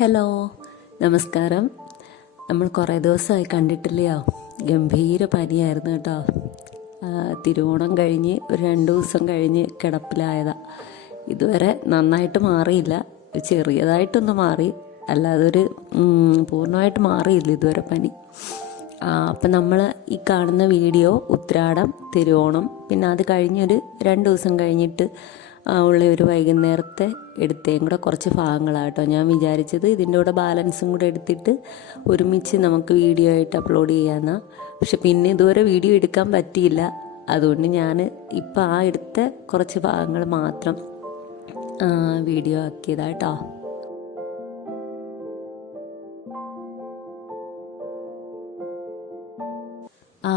Hello, നമസ്കാരം. നമ്മൾ കുറേ ദിവസമായി കണ്ടിട്ടില്ലയോ? ഗംഭീര പനിയായിരുന്നു കേട്ടോ. തിരുവോണം കഴിഞ്ഞ് ഒരു 2 ദിവസം കഴിഞ്ഞ് കിടപ്പിലായതാണ്. ഇതുവരെ നന്നായിട്ട് മാറിയില്ല. ചെറിയതായിട്ടൊന്ന് മാറി, അല്ലാതെ പൂർണ്ണമായിട്ട് മാറിയില്ല ഇതുവരെ പനി. അപ്പം നമ്മൾ ഈ കാണുന്ന വീഡിയോ ഉത്രാടം, തിരുവോണം, പിന്നെ അത് കഴിഞ്ഞൊരു 2 ദിവസം കഴിഞ്ഞിട്ട് ഉള്ള ഒരു വൈകുന്നേരത്തെ എടുത്തേം കൂടെ കുറച്ച് ഭാഗങ്ങളാട്ടോ. ഞാൻ വിചാരിച്ചത് ഇതിൻ്റെ കൂടെ ബാലൻസും കൂടെ എടുത്തിട്ട് ഒരുമിച്ച് നമുക്ക് വീഡിയോ ആയിട്ട് അപ്ലോഡ് ചെയ്യാമെന്നാണ്. പക്ഷെ പിന്നെ ഇതുവരെ വീഡിയോ എടുക്കാൻ പറ്റിയില്ല. അതുകൊണ്ട് ഞാൻ ഇപ്പം എടുത്ത കുറച്ച് ഭാഗങ്ങൾ മാത്രം വീഡിയോ ആക്കിയതാട്ടോ.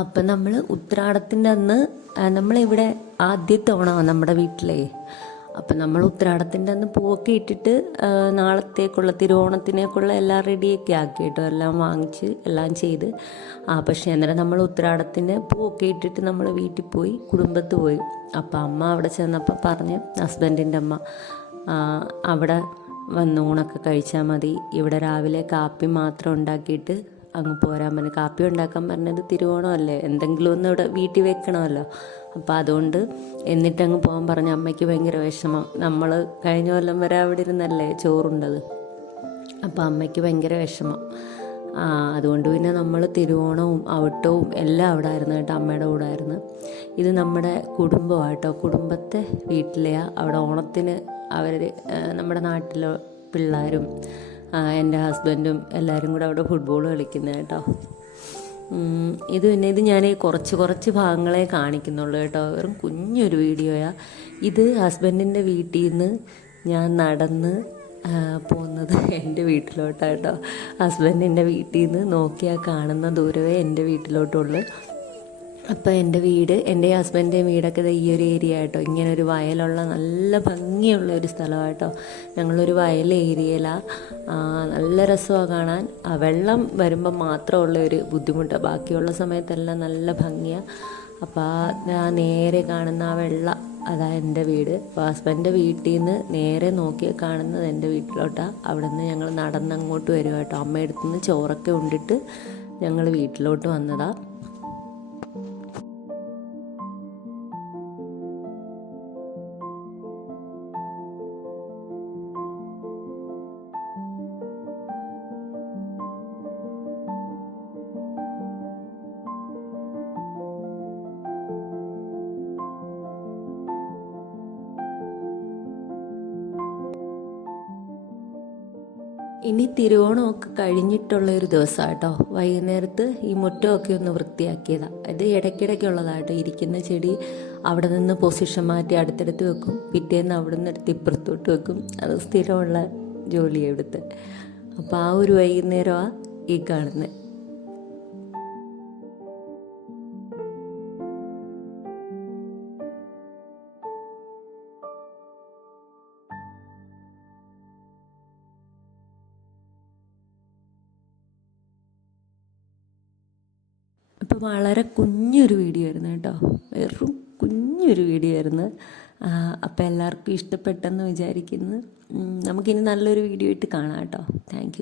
അപ്പം നമ്മൾ ഉത്രാടത്തിൻ്റെ അന്ന് നമ്മളിവിടെ ആദ്യത്തെ ഓണമാണ് നമ്മുടെ വീട്ടിലേ. അപ്പം നമ്മൾ ഉത്രാടത്തിൻ്റെ അന്ന് പൂവൊക്കെ ഇട്ടിട്ട് നാളത്തേക്കുള്ള തിരുവോണത്തിനേക്കുള്ള എല്ലാം റെഡിയൊക്കെ ആക്കി കേട്ടോ. എല്ലാം വാങ്ങിച്ച് എല്ലാം ചെയ്ത് പക്ഷേ അന്നേരം നമ്മൾ ഉത്രാടത്തിന് പൂവൊക്കെ ഇട്ടിട്ട് നമ്മൾ വീട്ടിൽ പോയി, കുടുംബത്ത് പോയി. അപ്പം അമ്മ അവിടെ ചെന്നപ്പോൾ പറഞ്ഞ്, ഹസ്ബൻഡിൻ്റെ അമ്മ, അവിടെ വന്ന് ഊണൊക്കെ കഴിച്ചാൽ മതി, ഇവിടെ രാവിലെ കാപ്പി മാത്രം ഉണ്ടാക്കിയിട്ട് അങ്ങ് പോരാൻ പറഞ്ഞു. കാപ്പി ഉണ്ടാക്കാൻ പറഞ്ഞത് തിരുവോണമല്ലേ, എന്തെങ്കിലും ഒന്ന് ഇവിടെ വീട്ടിൽ വെക്കണമല്ലോ. അപ്പോൾ അതുകൊണ്ട് എന്നിട്ടങ്ങ് പോകാൻ പറഞ്ഞു. അമ്മയ്ക്ക് ഭയങ്കര വിഷമം. നമ്മൾ കഴിഞ്ഞ കൊല്ലം വരെ അവിടെ ഇരുന്നല്ലേ ചോറുണ്ടത്. അപ്പോൾ അമ്മയ്ക്ക് ഭയങ്കര വിഷമം. അതുകൊണ്ട് പിന്നെ നമ്മൾ തിരുവോണവും അവിട്ടവും എല്ലാം അവിടെ ആയിരുന്നു കേട്ടോ, അമ്മയുടെ കൂടെ ആയിരുന്നു. ഇത് നമ്മുടെ കുടുംബമാട്ടോ, കുടുംബത്തെ വീട്ടിലെയാണ്. അവിടെ ഓണത്തിന് അവർ നമ്മുടെ നാട്ടിലെ പിള്ളേരും എൻ്റെ ഹസ്ബൻഡും എല്ലാവരും കൂടെ അവിടെ ഫുട്ബോൾ കളിക്കുന്നത് കേട്ടോ. ഇത് ഞാൻ കുറച്ച് ഭാഗങ്ങളെ കാണിക്കുന്നുള്ളൂ കേട്ടോ. വെറും കുഞ്ഞൊരു വീഡിയോയാണ് ഇത്. ഹസ്ബൻഡിൻ്റെ വീട്ടിൽ നിന്ന് ഞാൻ നടന്ന് പോകുന്നത് എൻ്റെ വീട്ടിലോട്ടാട്ടോ. ഹസ്ബൻഡിൻ്റെ വീട്ടിൽ നിന്ന് നോക്കിയാൽ കാണുന്ന ദൂരമേ എൻ്റെ വീട്ടിലോട്ടുള്ളൂ. അപ്പോൾ എൻ്റെ വീട്, എൻ്റെ ഹസ്ബൻഡിൻ്റെ വീടൊക്കെ ഈ ഒരു ഏരിയ ആയിട്ടോ. ഇങ്ങനെ ഒരു വയലുള്ള നല്ല ഭംഗിയുള്ള ഒരു സ്ഥലമായിട്ടോ. ഞങ്ങളൊരു വയൽ ഏരിയയിലാണ്. നല്ല രസമാണ് കാണാൻ. വെള്ളം വരുമ്പോൾ മാത്രമുള്ള ഒരു ബുദ്ധിമുട്ട്, ബാക്കിയുള്ള സമയത്തെല്ലാം നല്ല ഭംഗിയാണ്. അപ്പോൾ നേരെ കാണുന്ന ആ വെള്ളം, അതാണ് എൻ്റെ വീട്. അപ്പോൾ ഹസ്ബൻഡിൻ്റെ വീട്ടിൽ നിന്ന് നേരെ നോക്കിയാൽ കാണുന്നത് എൻ്റെ വീട്ടിലോട്ടാണ്. അവിടെ നിന്ന് ഞങ്ങൾ നടന്നങ്ങോട്ട് വരും കേട്ടോ. അമ്മ അടുത്തുനിന്ന് ചോറൊക്കെ ഉണ്ടിട്ട് ഞങ്ങൾ വീട്ടിലോട്ട് വന്നതാണ്. ഇനി തിരുവോണമൊക്കെ കഴിഞ്ഞിട്ടുള്ള ഒരു ദിവസം കേട്ടോ. വൈകുന്നേരത്ത് ഈ മുറ്റമൊക്കെ ഒന്ന് വൃത്തിയാക്കിയതാണ്. ഇത് ഇടയ്ക്കിടയ്ക്കുള്ളതാട്ടോ. ഇരിക്കുന്ന ചെടി അവിടെ നിന്ന് പൊസിഷൻ മാറ്റി അടുത്തടുത്ത് വെക്കും, പിറ്റേന്ന് അവിടെ നിന്ന് എടുത്ത് ഇപ്പുറത്തോട്ട് വെക്കും. അത് സ്ഥിരമുള്ള ജോലിയാണ് ഇവിടുത്തെ. അപ്പോൾ ആ ഒരു വൈകുന്നേരമാണ് ഈ കാണുന്നത്. അപ്പോൾ വളരെ കുഞ്ഞൊരു വീഡിയോ ആയിരുന്നു കേട്ടോ, വെറും കുഞ്ഞൊരു വീഡിയോ ആയിരുന്നു. അപ്പോൾ എല്ലാവർക്കും ഇഷ്ടപ്പെട്ടെന്ന് വിചാരിക്കുന്നു. നമുക്കിനി നല്ലൊരു വീഡിയോ ആയിട്ട് കാണാം കേട്ടോ. Thank you.